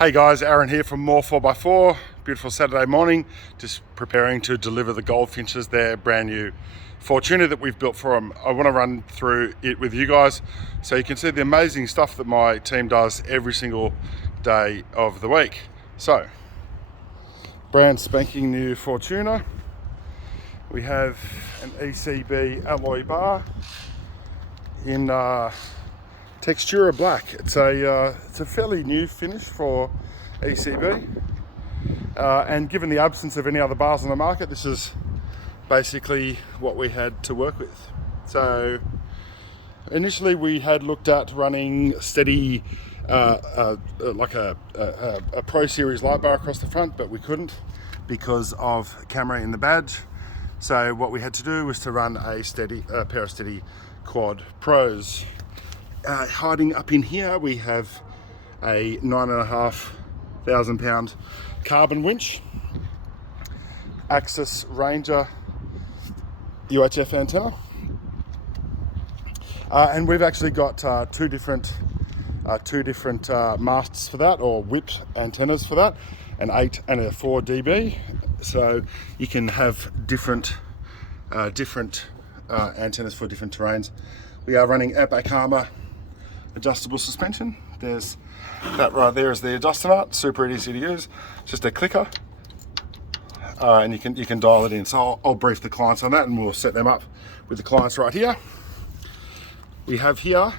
Hey guys, Aaron here from More 4x4. Beautiful Saturday morning, just preparing to deliver the Goldfinches, their brand new Fortuna that we've built for them. I want to run through it with you guys so you can see the amazing stuff that my team does every single day of the week. So, brand spanking new Fortuna. We have an ECB alloy bar in textura black. It's a fairly new finish for ECB, and given the absence of any other bars on the market, this is basically what we had to work with. So initially we had looked at running Stedi like a Pro Series light bar across the front, but we couldn't because of camera in the badge. So what we had to do was to run a pair of Stedi Quad Pros. Hiding up in here we have a 9,500 pound carbon winch, Axis Ranger UHF antenna, and we've actually got two different masts for that, or whipped antennas for that, an 8 and a 4 dB, so you can have different antennas for different terrains. We are running Outback Armour adjustable suspension. There's that right there is the adjuster nut, super easy to use, just a clicker, and you can dial it in. So I'll brief the clients on that and we'll set them up with the clients right here. We have here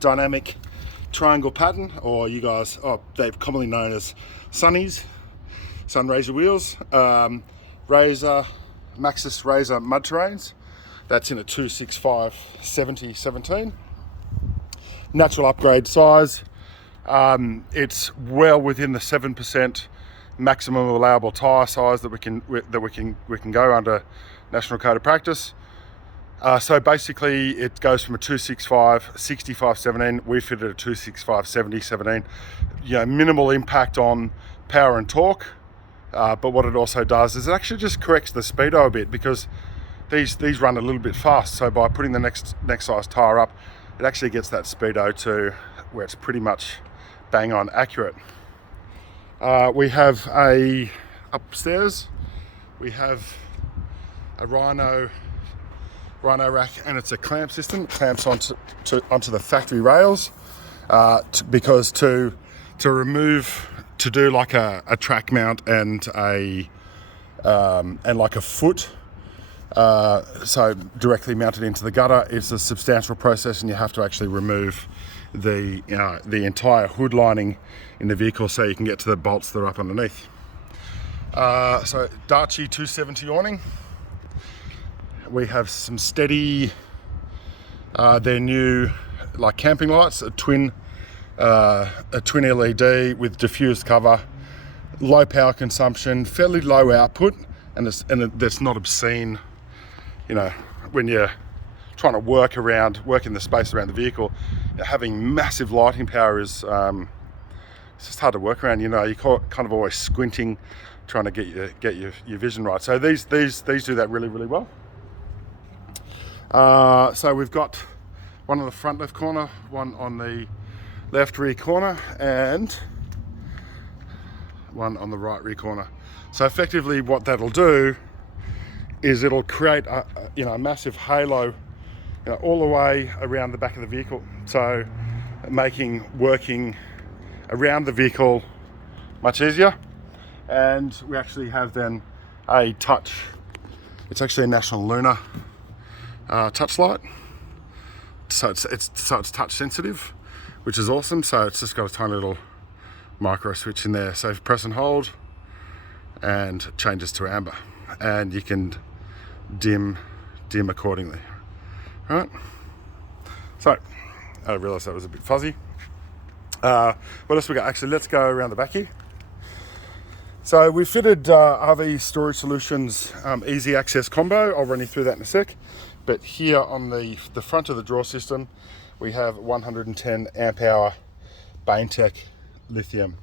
dynamic triangle pattern, or they're commonly known as Sunnies, Sun Razor wheels, Maxtrax Razor mud terrains. That's in a 265/70/17. Natural upgrade size. It's well within the 7% maximum allowable tyre size that we can go under National Code of Practice. So basically it goes from a 265/65/17. We fitted a 265/70/17. Minimal impact on power and torque, but what it also does is it actually just corrects the speedo a bit, because these run a little bit fast. So by putting the next size tyre up, it actually gets that speedo to where it's pretty much bang on accurate. We have upstairs, we have a Rhino Rack, and it's a clamp system. It clamps onto the factory rails, because to do like a track mount and like a foot, so directly mounted into the gutter, is a substantial process, and you have to actually remove the entire hood lining in the vehicle so you can get to the bolts that are up underneath. So Darche 270 awning. We have some Stedi, their new camping lights, a twin LED with diffused cover, low power consumption, fairly low output, and that's not obscene. When you're trying to work in the space around the vehicle, having massive lighting power is it's just hard to work around. You're kind of always squinting, trying to get your vision right. So these do that really, really well. So we've got one on the front left corner, one on the left rear corner, and one on the right rear corner. So effectively what that'll do is it'll create a massive halo all the way around the back of the vehicle, so making working around the vehicle much easier. And we actually have then a touch, it's actually a National Lunar touch light, so it's touch sensitive, which is awesome. So it's just got a tiny little micro switch in there, so if you press and hold, and it changes to amber, and you can dim accordingly. All right, so I realized that was a bit fuzzy. What else we got? Actually, let's go around the back here. So we fitted RV Storage Solutions easy access combo. I'll run you through that in a sec. But here on the front of the drawer system, we have 110 amp hour Baintech Lithium.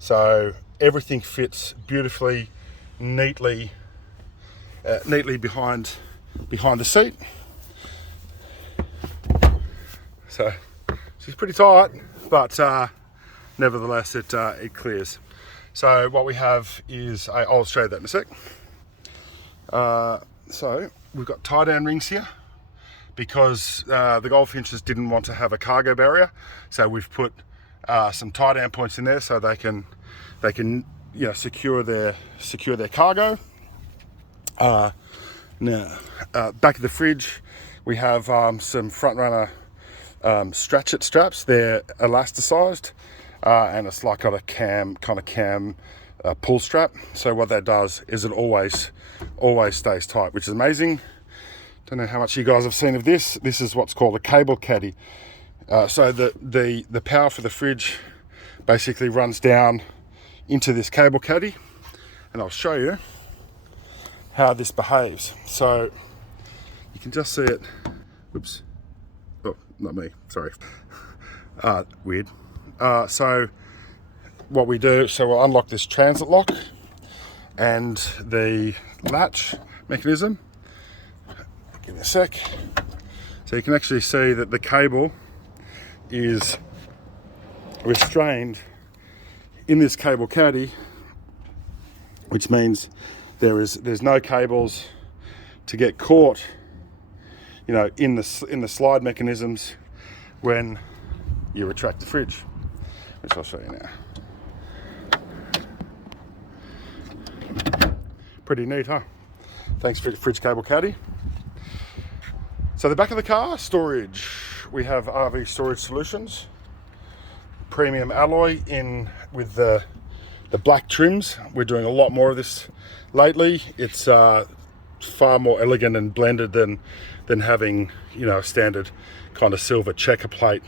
So everything fits beautifully, neatly behind the seat. So she's pretty tight, but nevertheless it clears. So what we have is, I'll show you that in a sec. So we've got tie down rings here because the goldfinches didn't want to have a cargo barrier, so we've put some tie down points in there so they can secure their cargo. Now back of the fridge we have some front runner stretch-it straps. They're elasticized and it's like got a cam pull strap, so what that does is it always stays tight, which is amazing. Don't know how much you guys have seen of this. This is what's called a cable caddy. So the power for the fridge basically runs down into this cable caddy, and I'll show you how this behaves. So you can just see it. Oops. Oh, not me, sorry. Weird. So what we do, so we'll unlock this transit lock and the latch mechanism. Give me a sec. So you can actually see that the cable is restrained in this cable caddy, which means there's no cables to get caught, you know, in the slide mechanisms when you retract the fridge, which I'll show you now. Pretty neat, huh? Thanks for fridge cable caddy. So the back of the car, storage. We have RV Storage Solutions, premium alloy in with the black trims. We're doing a lot more of this lately. It's far more elegant and blended than having, you know, a standard kind of silver checker plate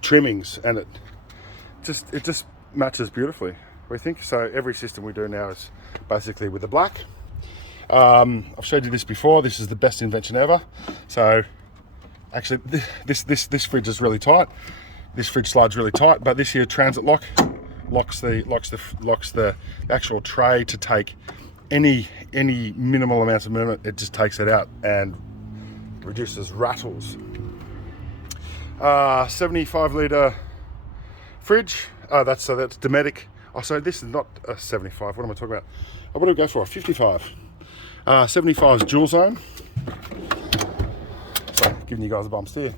trimmings, and it just matches beautifully, we think. So every system we do now is basically with the black. I've showed you this before. This is the best invention ever. So actually this fridge is really tight. This fridge slides really tight, but this here transit lock locks the actual tray to take any minimal amounts of movement. It just takes it out and reduces rattles. 75 litre fridge. That's Dometic. Oh, so this is not a 75. What am I talking about? I want to go for a 55. 75 is dual zone. So giving you guys a bump steer.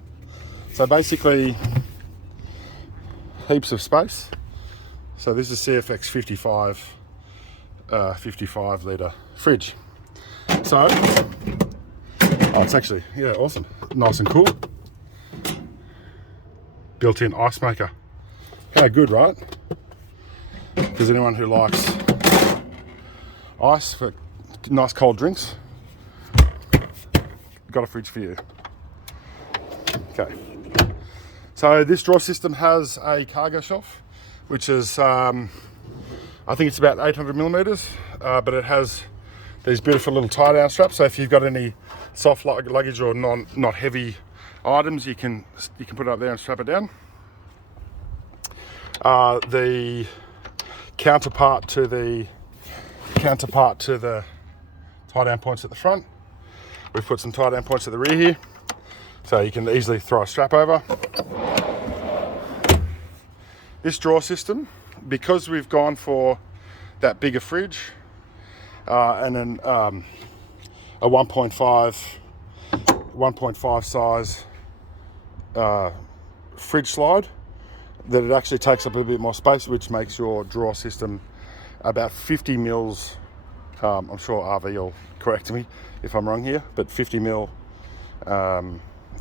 So basically, heaps of space. So this is CFX 55 litre fridge. So, it's actually, yeah, awesome. Nice and cool. Built-in ice maker. How good, right? Because anyone who likes ice for nice cold drinks, got a fridge for you. Okay. So this drawer system has a cargo shelf, which is, I think it's about 800 millimeters, but it has these beautiful little tie down straps. So if you've got any soft luggage or not heavy items, you can put it up there and strap it down. The counterpart to the tie down points at the front. We've put some tie down points at the rear here, so you can easily throw a strap over. This drawer system, because we've gone for that bigger fridge and then a 1.5 size fridge slide, that it actually takes up a bit more space, which makes your drawer system about 50 mils. I'm sure RV will correct me if I'm wrong here, but 50 mil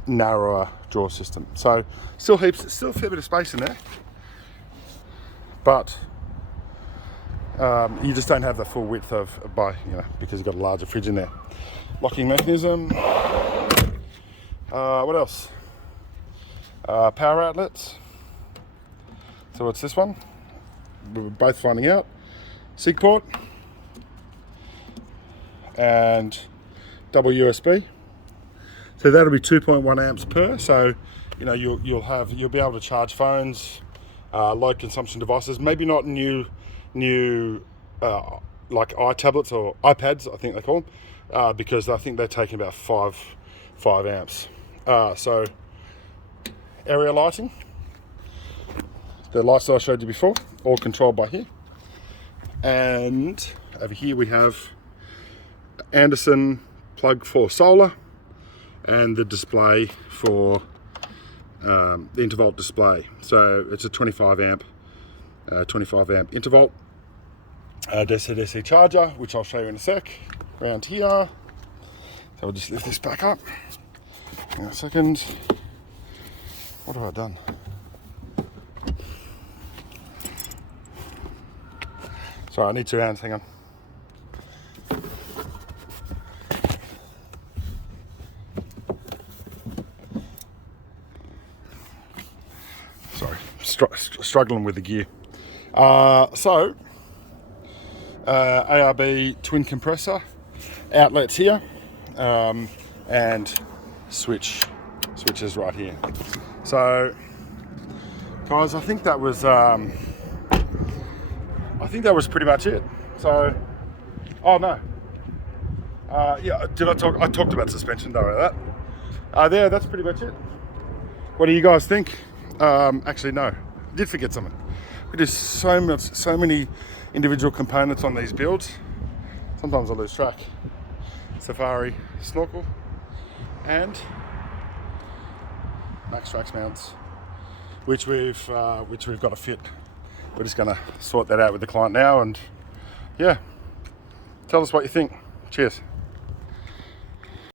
narrower drawer system. So still a fair bit of space in there, but you just don't have the full width because you've got a larger fridge in there. Locking mechanism. What else? Power outlets. So what's this one? We were both finding out. SIG port and double USB. So that'll be 2.1 amps per. So you know you'll be able to charge phones, low consumption devices. Maybe not new like iTablets or iPads, I think they call them, because I think they're taking about 5 amps. So area lighting. the lights that I showed you before, all controlled by here. And over here we have Anderson plug for solar and the display for the Intervolt display. So it's a 25 amp Intervolt DCDC charger, which I'll show you in a sec. Around here, so I'll just lift this back up. In a second. What have I done? Sorry, I need 2 hands, hang on. Sorry, struggling with the gear. ARB twin compressor, outlets here, and switches right here. So, guys, I think that was pretty much it. So, oh no, yeah, I talked about suspension, don't worry about that. That's pretty much it. What do you guys think? Actually, no, I did forget something. There's so many individual components on these builds. Sometimes I lose track. Safari Snorkel and Maxtrax mounts, which we've got to fit. We're just going to sort that out with the client now, and yeah, tell us what you think. Cheers.